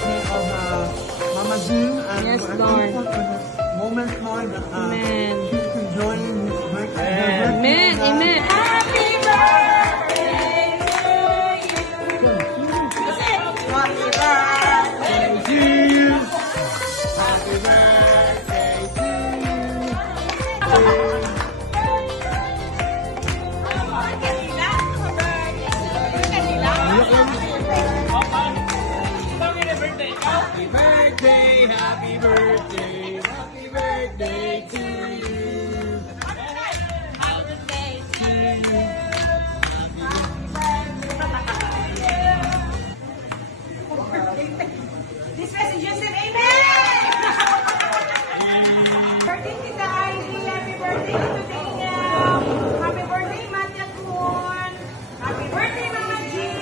care of Mama Jean and Yes, we're Lord. thankful for this moment, Lord, that Amen. she's enjoying his birthday. her Amen. birthday, Amen. Happy birthday to you. Happy birthday to you. Happy birthday to you. Happy birthday, happy birthday, happy birthday to you. This message just said amen. Birthday Tita Ivy. Happy birthday today. Happy birthday Matya Kun. Happy birthday Mama Jean.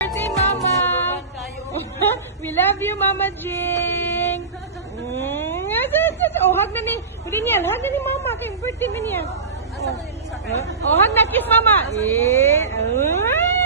Birthday, Mama. We love you, Mama Jing. Yes, yes, yes. Oh, hug na ni. Pwede niyan. Hug na ni Mama. Kaya birthday na niya. Oh, hug na. Kiss, Mama. Eh.